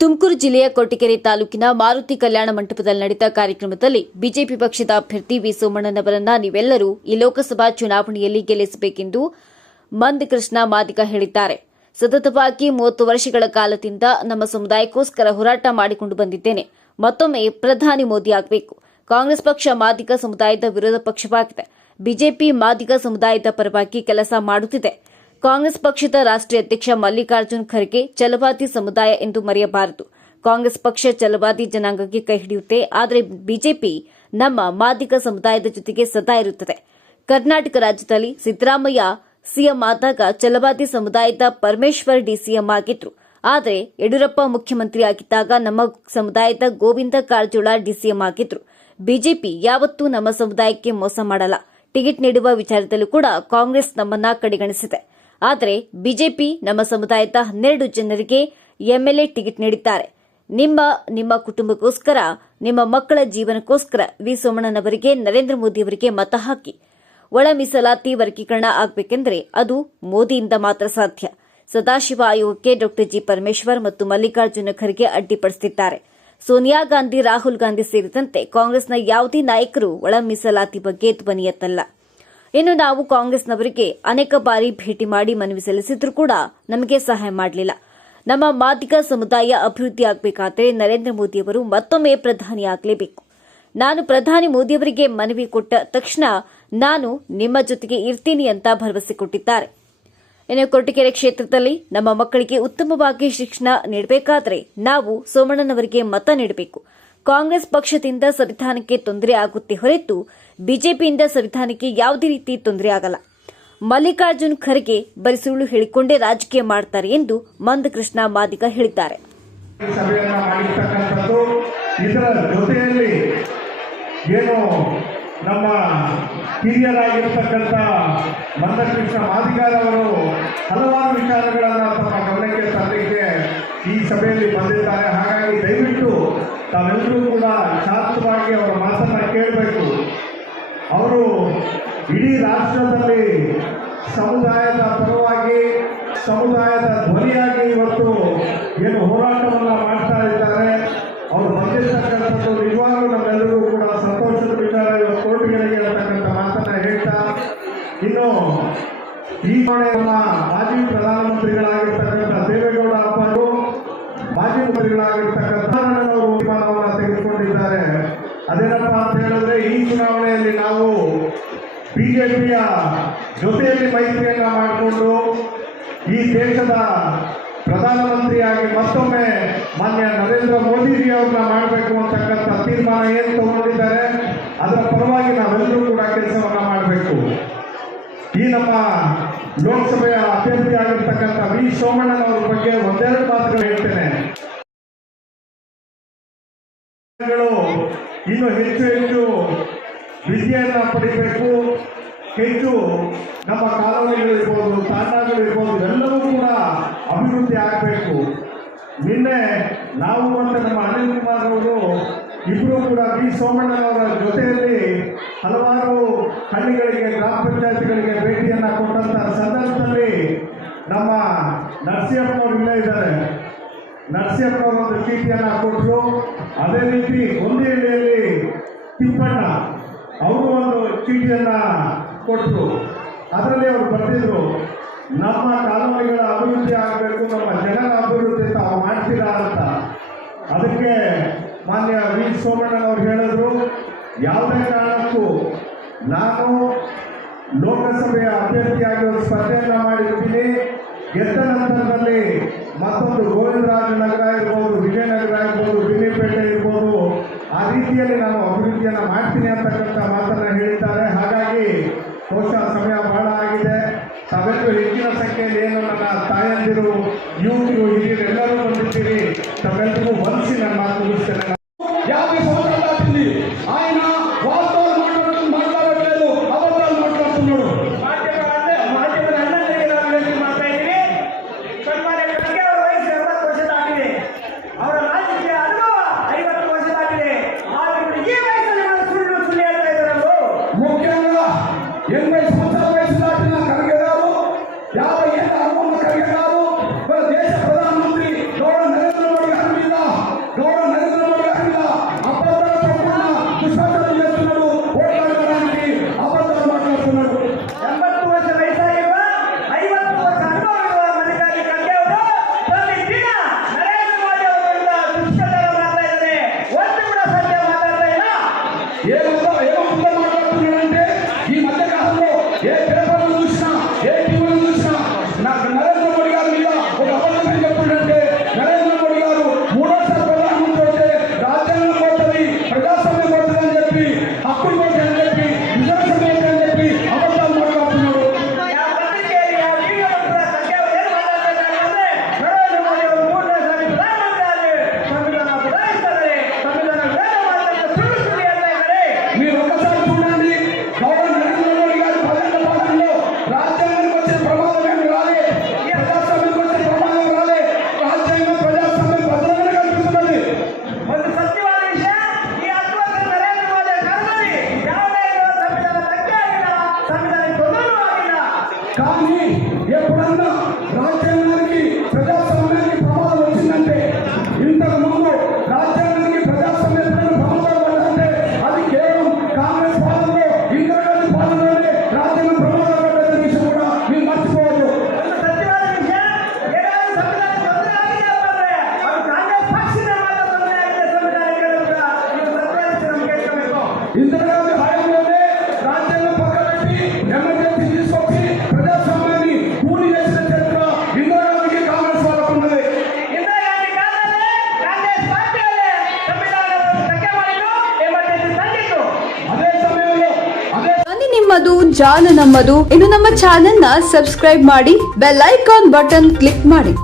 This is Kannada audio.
ತುಮಕೂರು ಜಿಲ್ಲೆಯ ಕೊರಟಗೆರೆ ತಾಲೂಕಿನ ಮಾರುತಿ ಕಲ್ಯಾಣ ಮಂಟಪದಲ್ಲಿ ನಡೆದ ಕಾರ್ಯಕ್ರಮದಲ್ಲಿ ಬಿಜೆಪಿ ಪಕ್ಷದ ಅಭ್ಯರ್ಥಿ ವಿ ಸೋಮಣ್ಣನವರನ್ನ ನೀವೆಲ್ಲರೂ ಈ ಲೋಕಸಭಾ ಚುನಾವಣೆಯಲ್ಲಿ ಗೆಲ್ಲಿಸಬೇಕೆಂದು ಮಂದಕೃಷ್ಣ ಮಾದಿಗ ಹೇಳಿದ್ದಾರೆ. ಸತತವಾಗಿ 30 ವರ್ಷಗಳ ಕಾಲದಿಂದ ನಮ್ಮ ಸಮುದಾಯಕ್ಕೋಸ್ಕರ ಹೋರಾಟ ಮಾಡಿಕೊಂಡು ಬಂದಿದ್ದೇನೆ. ಮತ್ತೊಮ್ಮೆ ಪ್ರಧಾನಿ ಮೋದಿ ಆಗಬೇಕು. ಕಾಂಗ್ರೆಸ್ ಪಕ್ಷ ಮಾದಿಗ ಸಮುದಾಯದ ವಿರೋಧ ಪಕ್ಷವಾಗಿದೆ. ಬಿಜೆಪಿ ಮಾದಿಗ ಸಮುದಾಯದ ಪರವಾಗಿ ಕೆಲಸ ಮಾಡುತ್ತಿದೆ. ಕಾಂಗ್ರೆಸ್ ಪಕ್ಷದ ರಾಷ್ಟ್ರೀಯ ಅಧ್ಯಕ್ಷ ಮಲ್ಲಿಕಾರ್ಜುನ್ ಖರ್ಗೆ ಛಲವಾದಿ ಸಮುದಾಯ ಎಂದು ಮರೆಯಬಾರದು. ಕಾಂಗ್ರೆಸ್ ಪಕ್ಷ ಛಲವಾದಿ ಜನಾಂಗಕ್ಕೆ ಕೈ ಹಿಡಿಯುತ್ತೆ. ಆದರೆ ಬಿಜೆಪಿ ನಮ್ಮ ಮಾದಿಗ ಸಮುದಾಯದ ಜೊತೆಗೆ ಸದಾ ಇರುತ್ತದೆ. ಕರ್ನಾಟಕ ರಾಜ್ಯದಲ್ಲಿ ಸಿದ್ದರಾಮಯ್ಯ ಸಿಎಂ ಆದಾಗ ಛಲವಾದಿ ಸಮುದಾಯದ ಪರಮೇಶ್ವರ್ ಡಿಸಿಎಂ ಆಗಿದ್ರು. ಆದರೆ ಯಡಿಯೂರಪ್ಪ ಮುಖ್ಯಮಂತ್ರಿ ಆಗಿದ್ದಾಗ ನಮ್ಮ ಸಮುದಾಯದ ಗೋವಿಂದ ಕಾರಜೋಳ ಡಿಸಿಎಂ ಆಗಿದ್ರು. ಬಿಜೆಪಿ ಯಾವತ್ತೂ ನಮ್ಮ ಸಮುದಾಯಕ್ಕೆ ಮೋಸ ಮಾಡಲ್ಲ. ಟಿಕೆಟ್ ನೀಡುವ ವಿಚಾರದಲ್ಲೂ ಕೂಡ ಕಾಂಗ್ರೆಸ್ ನಮ್ಮನ್ನ ಕಡೆಗಣಿಸಿದೆ. ಆದರೆ ಬಿಜೆಪಿ ನಮ್ಮ ಸಮುದಾಯದ 12 ಜನರಿಗೆ ಎಂಎಲ್ಎ ಟಿಕೆಟ್ ನೀಡಿದ್ದಾರೆ. ನಿಮ್ಮ ಕುಟುಂಬಕ್ಕೋಸ್ಕರ, ನಿಮ್ಮ ಮಕ್ಕಳ ಜೀವನಕ್ಕೋಸ್ಕರ ವಿ ಸೋಮಣ್ಣನವರಿಗೆ, ನರೇಂದ್ರ ಮೋದಿ ಅವರಿಗೆ ಮತ ಹಾಕಿ. ಒಳ ಮೀಸಲಾತಿ ವರ್ಗೀಕರಣ ಆಗಬೇಕೆಂದರೆ ಅದು ಮೋದಿಯಿಂದ ಮಾತ್ರ ಸಾಧ್ಯ. ಸದಾಶಿವ ಆಯೋಗಕ್ಕೆ ಡಾ ಜಿ ಪರಮೇಶ್ವರ್ ಮತ್ತು ಮಲ್ಲಿಕಾರ್ಜುನ ಖರ್ಗೆ ಅಡ್ಡಿಪಡಿಸುತ್ತಿದ್ದಾರೆ. ಸೋನಿಯಾ ಗಾಂಧಿ, ರಾಹುಲ್ ಗಾಂಧಿ ಸೇರಿದಂತೆ ಕಾಂಗ್ರೆಸ್ನ ಯಾವುದೇ ನಾಯಕರು ಒಳ ಮೀಸಲಾತಿ ಬಗ್ಗೆ ಧ್ವನಿ ಎತ್ತಲ್ಲ. ಇನ್ನು ನಾವು ಕಾಂಗ್ರೆಸ್ನವರಿಗೆ ಅನೇಕ ಬಾರಿ ಭೇಟಿ ಮಾಡಿ ಮನವಿ ಸಲ್ಲಿಸಿದ್ರೂ ಕೂಡ ನಮಗೆ ಸಹಾಯ ಮಾಡಲಿಲ್ಲ. ನಮ್ಮ ಮಾದಿಗ ಸಮುದಾಯ ಅಭಿವೃದ್ಧಿ ಆಗಬೇಕಾದರೆ ನರೇಂದ್ರ ಮೋದಿಯವರು ಮತ್ತೊಮ್ಮೆ ಪ್ರಧಾನಿಯಾಗಲೇಬೇಕು. ನಾನು ಪ್ರಧಾನಿ ಮೋದಿಯವರಿಗೆ ಮನವಿ ಕೊಟ್ಟ ತಕ್ಷಣ ನಾನು ನಿಮ್ಮ ಜೊತೆಗೆ ಇರ್ತೀನಿ ಅಂತ ಭರವಸೆ ಕೊಟ್ಟಿದ್ದಾರೆ. ಇನ್ನು ಕೊರಟಗೆರೆ ಕ್ಷೇತ್ರದಲ್ಲಿ ನಮ್ಮ ಮಕ್ಕಳಿಗೆ ಉತ್ತಮವಾಗಿ ಶಿಕ್ಷಣ ನೀಡಬೇಕಾದರೆ ನಾವು ಸೋಮಣ್ಣನವರಿಗೆ ಮತ ನೀಡಬೇಕು. ಕಾಂಗ್ರೆಸ್ ಪಕ್ಷದಿಂದ ಸಂವಿಧಾನಕ್ಕೆ ತೊಂದರೆ ಆಗುತ್ತೆ ಹೊರತು ಬಿಜೆಪಿಯಿಂದ ಸಂವಿಧಾನಕ್ಕೆ ಯಾವುದೇ ರೀತಿ ತೊಂದರೆ ಆಗಲ್ಲ. ಮಲ್ಲಿಕಾರ್ಜುನ್ ಖರ್ಗೆ ಬರೀ ಸುಳ್ಳು ಹೇಳಿಕೊಂಡೇ ರಾಜಕೀಯ ಮಾಡ್ತಾರೆ ಎಂದು ಮಂದಕೃಷ್ಣ ಮಾದಿಗ ಹೇಳಿದ್ದಾರೆ. ಇದರ ಜೊತೆಯಲ್ಲಿ ಏನು ನಮ್ಮ ಹಿರಿಯರಾಗಿರತಕ್ಕಂಥ ಮಂದಕೃಷ್ಣ ಮಾದಿಗಾರವರು ಹಲವಾರು ವಿಚಾರಗಳನ್ನು ತಮ್ಮ ಗಮನಕ್ಕೆ ತರಲಿಕ್ಕೆ ಈ ಸಭೆಯಲ್ಲಿ ಬಂದಿದ್ದಾರೆ. ಹಾಗಾಗಿ ದಯವಿಟ್ಟು ತಾವೆಲ್ಲರೂ ಕೂಡ ಶಾಂತವಾಗಿ ಅವರ ಮಾತನ್ನು ಕೇಳಬೇಕು. ಅವರು ಇಡೀ ರಾಷ್ಟ್ರದಲ್ಲಿ ಸಮುದಾಯದ ಪರವಾಗಿ, ಸಮುದಾಯದ ಧ್ವನಿಯಾಗಿ ಇವತ್ತು ಏನು ಹೋರಾಟವನ್ನು ಮಾಡ್ತಾ ಇದ್ದಾರೆ. ಅವರು ಬಂದಿರತಕ್ಕಂಥದ್ದು ನಿಜವಾಗ್ಲೂ ನಮ್ಮೆಲ್ಲರಿಗೂ ಕೂಡ ಸಂತೋಷದ ವಿಚಾರ. ಇವತ್ತು ಕೋರ್ಟ್ಗಳಿಗೆ ಇರತಕ್ಕಂಥ ಮಾತನ್ನ ಹೇಳ್ತಾ, ಇನ್ನು ಈ ನಮ್ಮ ಮಾಜಿ ಪ್ರಧಾನಮಂತ್ರಿಗಳಾಗಿರ್ತಕ್ಕಂಥ ದೇವೇಗೌಡ ಅವರು, ಮಾಜಿ ಮಂತ್ರಿಗಳಾಗಿರ್ತಕ್ಕಂಥ ತೀರ್ಮಾನವನ್ನು ತೆಗೆದುಕೊಂಡಿದ್ದಾರೆ. ಅದೇನಪ್ಪ ಅಂತ ಹೇಳಿದ್ರೆ, ಈ ಚುನಾವಣೆಯಲ್ಲಿ ನಾವು ಬಿಜೆಪಿಯ ಜೊತೆಯಲ್ಲಿ ಮೈತ್ರಿಯನ್ನ ಮಾಡಿಕೊಂಡು ಈ ದೇಶದ ಪ್ರಧಾನಮಂತ್ರಿಯಾಗಿ ಮತ್ತೊಮ್ಮೆ ಮಾನ್ಯ ನರೇಂದ್ರ ಮೋದಿಜಿ ಅವ್ರನ್ನ ಮಾಡಬೇಕು ಅಂತಕ್ಕಂಥ ತೀರ್ಮಾನ ಏನು ತಗೊಂಡಿದ್ದಾರೆ, ಅದರ ಪರವಾಗಿ ನಾವೆಲ್ಲರೂ ಕೂಡ ಕೆಲಸವನ್ನ ಮಾಡಬೇಕು. ಈ ನಮ್ಮ ಲೋಕಸಭೆಯ ಅಭ್ಯರ್ಥಿ ಆಗಿರ್ತಕ್ಕಂಥ ವಿ ಸೋಮಣ್ಣನವರ ಬಗ್ಗೆ ಒಂದೆರಡು ಮಾತುಗಳು ಹೇಳ್ತೇನೆ. ಇನ್ನು ಹೆಚ್ಚು ಹೆಚ್ಚು ವಿದ್ಯೆಯನ್ನು ಪಡಿಬೇಕು. ಹೆಚ್ಚು ನಮ್ಮ ಕಾಲೋನಿಗಳಿರ್ಬೋದು, ತಾಂಡಗಳಿರ್ಬೋದು, ಎಲ್ಲವೂ ಕೂಡ ಅಭಿವೃದ್ಧಿ ಆಗಬೇಕು. ನಿನ್ನೆ ನಾವು ಮತ್ತು ನಮ್ಮ ಅನಿಲ್ ಕುಮಾರ್ ಅವರು ಇಬ್ಬರು ಕೂಡ ವಿ ಸೋಮಣ್ಣನವರ ಜೊತೆಯಲ್ಲಿ ಹಲವಾರು ಹಳ್ಳಿಗಳಿಗೆ, ಗ್ರಾಮ ಪಂಚಾಯತ್ಗಳಿಗೆ ಭೇಟಿಯನ್ನು ಕೊಟ್ಟಂಥ ಸಂದರ್ಭದಲ್ಲಿ ನಮ್ಮ ನರಸಿಂಹಪ್ಪನವರು ಇಲ್ಲೇ ಇದ್ದಾರೆ. ನರಸಿಂಹಪ್ಪನವರು ಒಂದು ಚೀಟಿಯನ್ನು ಕೊಟ್ಟರು. ಅದೇ ರೀತಿ ಗೊಂದಿಹಳ್ಳಿಯಲ್ಲಿ ತಿಪ್ಪಣ್ಣ ಅವರು ಒಂದು ಚೀಟಿಯನ್ನು ಕೊಟ್ಟರು. ಅದರಲ್ಲಿ ಅವರು ಬರೆದಿದ್ರು, ನಮ್ಮ ಕಾಲೋನಿಗಳ ಅಭಿವೃದ್ಧಿ ಆಗಬೇಕು, ನಮ್ಮ ಜನರ ಅಭಿವೃದ್ಧಿ ತಾವು ಮಾಡ್ತೀರಾ ಅಂತ. ಅದಕ್ಕೆ ಮಾನ್ಯ ವಿ ಸೋಮಣ್ಣನವರು ಹೇಳಿದ್ರು, ಯಾವುದೇ ಕಾರಣಕ್ಕೂ ನಾನು ಲೋಕಸಭೆಯ ಅಭ್ಯರ್ಥಿಯಾಗಿ ಒಂದು ಸ್ಪರ್ಧೆಯನ್ನು ಮಾಡಿರ್ತೀನಿ. ಗೆದ್ದ ನಂತರದಲ್ಲಿ ಮತ್ತೊಂದು ಗೋವಿಂದರಾಜನಗರ ಇರ್ಬೋದು, ವಿಜಯನಗರ ಇರ್ಬೋದು, ಬಿನ್ನಿಪೇಟೆ ಇರ್ಬೋದು, ಆ ರೀತಿಯಲ್ಲಿ ನಾನು ಅಭಿವೃದ್ಧಿಯನ್ನು ಮಾಡ್ತೀನಿ ಅಂತಕ್ಕಂಥ ಮಾತನ್ನು ಹೇಳಿದ್ದಾರೆ. ಹಾಗಾಗಿ ಬಹುಶಃ ಸಮಯ ಬಹಳ ಆಗಿದೆ. ತಾವೆಲ್ಲರೂ ಹೆಚ್ಚಿನ ಸಂಖ್ಯೆಯಲ್ಲಿ ಏನು ನನ್ನ ತಾಯಂದಿರು, ಯುವಕರು, ಹಿರಿಯರು ಎಲ್ಲರೂ ಬಂದಿದ್ದೀರಿ. ತಾವೆಲ್ಲರಿಗೂ ವಂದಿಸಿ ನನ್ನ ಮಾತು ಮುಗಿಸ್ತೇನೆ. యాభై సంవత్సరాలు దాటింది. ఆయన వాస్తవాలు మాట్లాడట్లేదు, అబద్ధాలు మాట్లాడుతున్నాడు. ముఖ్యంగా 80 సంవత్సరాల వయసు దాటిన ఖర్గే గారు, 50 ఏళ్ళ అనుభవం ఖర్గే గారు, దేశ ప్రధానమంత్రి గౌరవ నరేంద్ర మోడీ గారి మీద కానీ ఎప్పుడన్నా రాజ్యాంగానికి ప్రజాస్వామ్యానికి ప్రమాదం వచ్చిందంటే, ఇంతకు ముందు రాజ్యాంగానికి ప్రజాస్వామ్యానికి ప్రమాదాలు పడ్డంటే అది కేవలం కాంగ్రెస్ పాలనలో, ఇందిరాగాంధీ పాలనలోనే రాజ్యాంగం ప్రమాదాలు పడ్డదని విషయం కూడా మీరు మర్చిపోవద్దు. ఇందిరాగాంధీ హయాంలోనే రాజ్యాంగం పక్కబెట్టి ఎమర్జెన్సీ తీసుకొచ్చి ప్రజాస్వామ్యాన్ని కూలి చేసిన చరిత్ర ఇందిరాగాంధీకి కాంగ్రెస్ వాళ్ళకు ఉన్నది. అదే సమయంలో ಧ್ವನಿ ನಿಮ್ಮದು ಜಾಲ ನಮ್ಮದು. ಇನ್ನು ನಮ್ಮ ಚಾನೆಲ್ ನ ಸಬ್ಸ್ಕ್ರೈಬ್ ಮಾಡಿ, ಬೆಲ್ ಐಕಾನ್ ಬಟನ್ ಕ್ಲಿಕ್ ಮಾಡಿ.